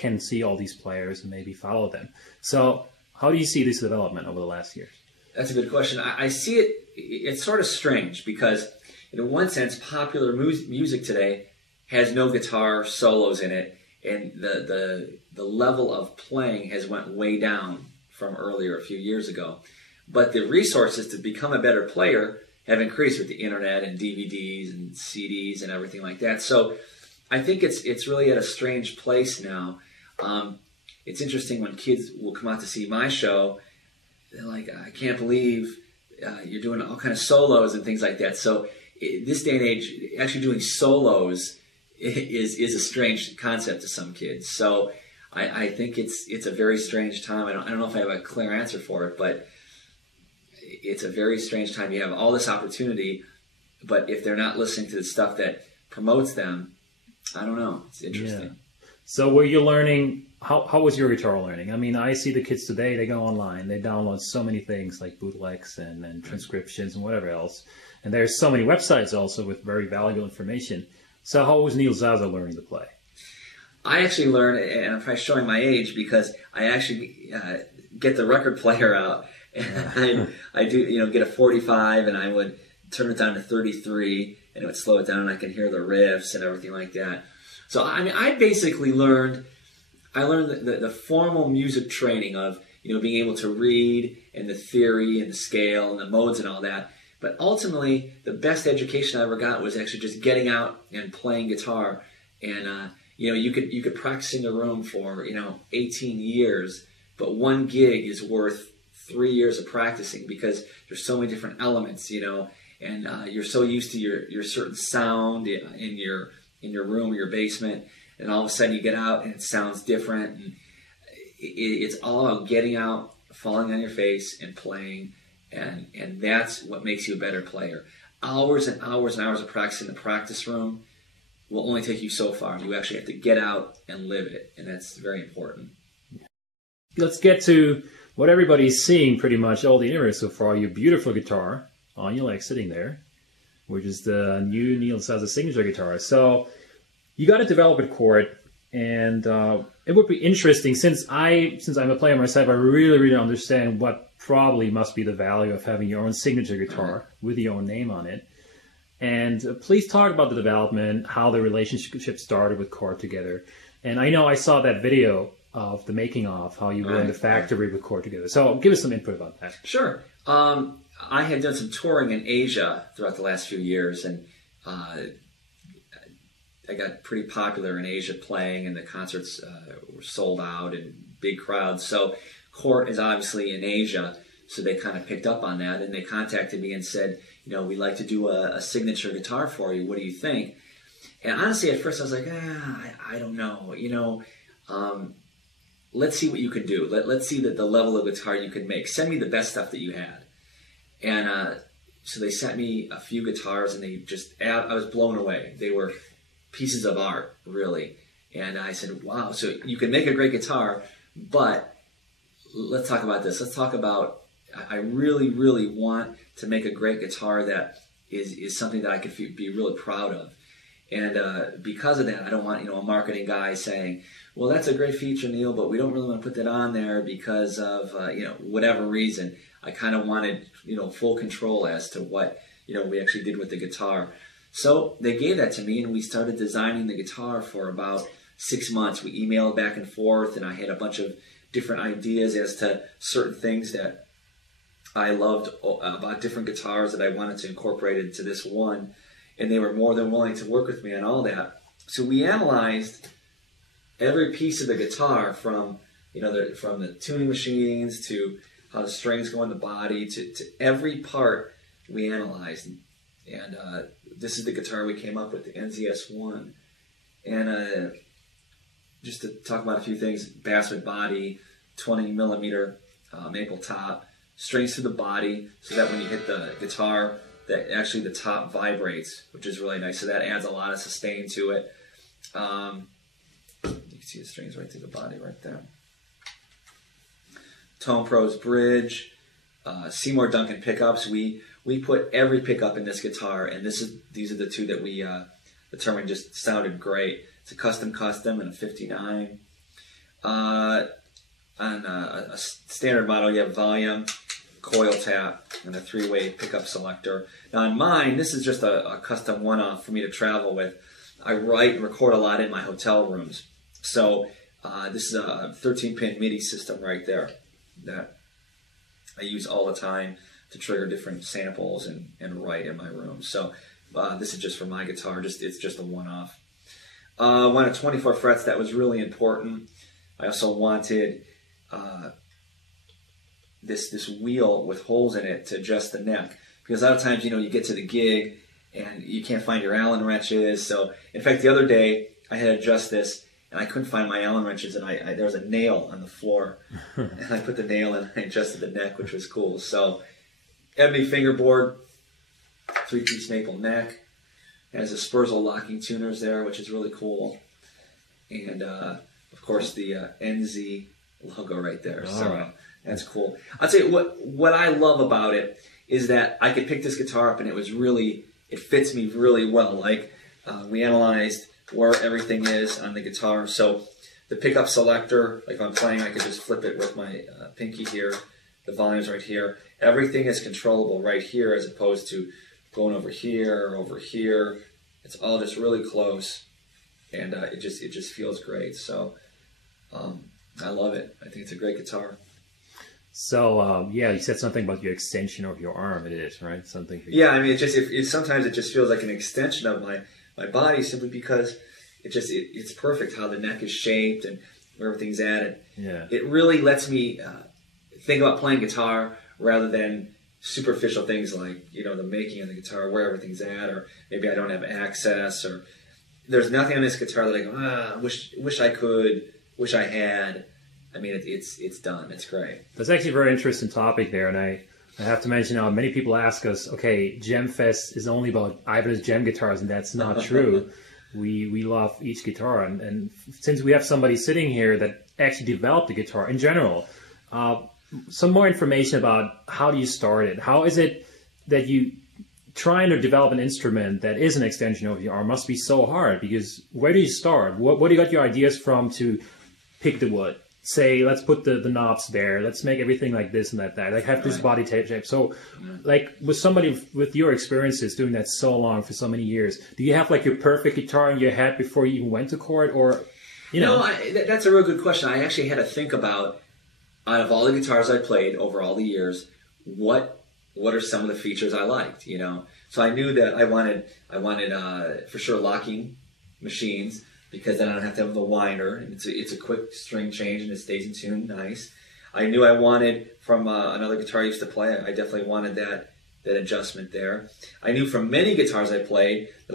can see all these players and maybe follow them. So how do you see this development over the last years? That's a good question. I see it, it's sort of strange because in one sense, popular music today has no guitar solos in it, and the level of playing has went way down from earlier a few years ago. But the resources to become a better player have increased with the internet and DVDs and CDs and everything like that. So I think it's really at a strange place now. It's interesting when kids will come out to see my show, they're like, I can't believe you're doing all kind of solos and things like that. So this day and age, actually doing solos is a strange concept to some kids. So I think it's a very strange time. I don't know if I have a clear answer for it, but it's a very strange time. You have all this opportunity, but if they're not listening to the stuff that promotes them, I don't know. It's interesting. Yeah. So were you learning, how was your guitar learning? I mean, I see the kids today, they go online, they download so many things like bootlegs and transcriptions and whatever else. And there's so many websites also with very valuable information. So how was Neil Zaza learning to play? I actually learned, and I'm probably showing my age because I actually get the record player out. And I do, get a 45 and I would turn it down to 33 and it would slow it down and I can hear the riffs and everything like that. So, I mean, I basically learned the formal music training of, being able to read and the theory and the scale and the modes and all that. But ultimately, the best education I ever got was actually just getting out and playing guitar. And, you could practice in the room for, 18 years, but one gig is worth 3 years of practicing because there's so many different elements, and you're so used to your certain sound in your room or your basement, and all of a sudden you get out and it sounds different. And it's all about getting out, falling on your face, and playing, and that's what makes you a better player. Hours and hours and hours of practice in the practice room will only take you so far. You actually have to get out and live it, and that's very important. Let's get to what everybody's seeing pretty much all the interviews so far, your beautiful guitar on your leg sitting there, which is the new Neil Zaza signature guitar. So you got to develop it, Court, and it would be interesting, since I'm a player myself, I really understand what probably must be the value of having your own signature guitar with your own name on it. And please talk about the development, how the relationship started with Court together. And I know I saw that video of the making of, how you were in the factory with Court together. So give us some input about that. Sure. I had done some touring in Asia throughout the last few years, and I got pretty popular in Asia playing, and the concerts were sold out and big crowds. So Court is obviously in Asia, so they kind of picked up on that, and they contacted me and said, we'd like to do a signature guitar for you. What do you think? And honestly, at first I was like, I don't know. Let's see what you can do. Let's see the level of guitar you can make. Send me the best stuff that you had. And so they sent me a few guitars, and I was blown away. They were pieces of art, really. And I said, wow, so you can make a great guitar, but let's talk about this. Let's talk about, I really want to make a great guitar that is something that I could be really proud of. And because of that, I don't want, a marketing guy saying, well, that's a great feature, Neil, but we don't really want to put that on there because of, whatever reason. I kind of wanted, full control as to what, we actually did with the guitar. So they gave that to me, and we started designing the guitar for about 6 months. We emailed back and forth, and I had a bunch of different ideas as to certain things that I loved about different guitars that I wanted to incorporate into this one. And they were more than willing to work with me on all that. So we analyzed every piece of the guitar from the tuning machines to how the strings go in the body to every part we analyzed. And this is the guitar we came up with, the NZS-1. And just to talk about a few things, basswood body, 20 millimeter maple top, strings through the body so that when you hit the guitar, that actually the top vibrates, which is really nice. So that adds a lot of sustain to it. You can see the strings right through the body right there. Tone Pros bridge, Seymour Duncan pickups. We put every pickup in this guitar, and these are the two that we determined just sounded great. It's a custom and a 59. On a standard model, you have volume, coil tap, and a 3-way pickup selector. Now on mine, this is just a custom one-off for me to travel with. I write and record a lot in my hotel rooms. So this is a 13-pin MIDI system right there that I use all the time to trigger different samples and write in my room. So this is just for my guitar. It's just a one-off. I wanted 24 frets. That was really important. I also wanted this wheel with holes in it to adjust the neck, because a lot of times, you know, you get to the gig and you can't find your Allen wrenches. So in fact, the other day I had to adjust this and I couldn't find my Allen wrenches, and there was a nail on the floor and I put the nail in and I adjusted the neck, which was cool. So ebony fingerboard, 3-piece maple neck, has a Spurzl locking tuners there, which is really cool, and of course the NZ logo right there. So that's cool. I'll tell you what I love about it is that I could pick this guitar up and it fits me really well. Like we analyzed where everything is on the guitar. So the pickup selector, like if I'm playing, I could just flip it with my pinky here. The volume's right here. Everything is controllable right here, as opposed to going over here or over here. It's all just really close, and it just feels great. So I love it. I think it's a great guitar. So yeah, you said something about your extension of your arm. It is, right? Something. Yeah, I mean, sometimes it just feels like an extension of my body, simply because it's perfect how the neck is shaped and where everything's at. Yeah. It really lets me think about playing guitar rather than superficial things like, you know, the making of the guitar, where everything's at, or maybe I don't have access, or there's nothing on this guitar that I go, wish I could, wish I had. I mean, it's done. It's great. That's actually a very interesting topic there, and I have to mention now, many people ask us, okay, JemFest is only about Ibanez Gem guitars, and that's not true. We love each guitar, and since we have somebody sitting here that actually developed the guitar in general, some more information about how do you start it? How is it that you trying to develop an instrument that is an extension of your arm must be so hard, because where do you start? What do you got your ideas from to pick the wood? Say, let's put the knobs there. Let's make everything like this and that. Like have this body shape. So, like with somebody with your experiences doing that so long for so many years, do you have like your perfect guitar in your head before you even went to chord, or you know? No, that's a real good question. I actually had to think about, out of all the guitars I played over all the years, what are some of the features I liked, you know? So I knew that I wanted for sure locking machines, because then I don't have to have the winder, and it's a quick string change and it stays in tune nice. I knew I wanted from another guitar I used to play, I definitely wanted that adjustment there. I knew from many guitars I played that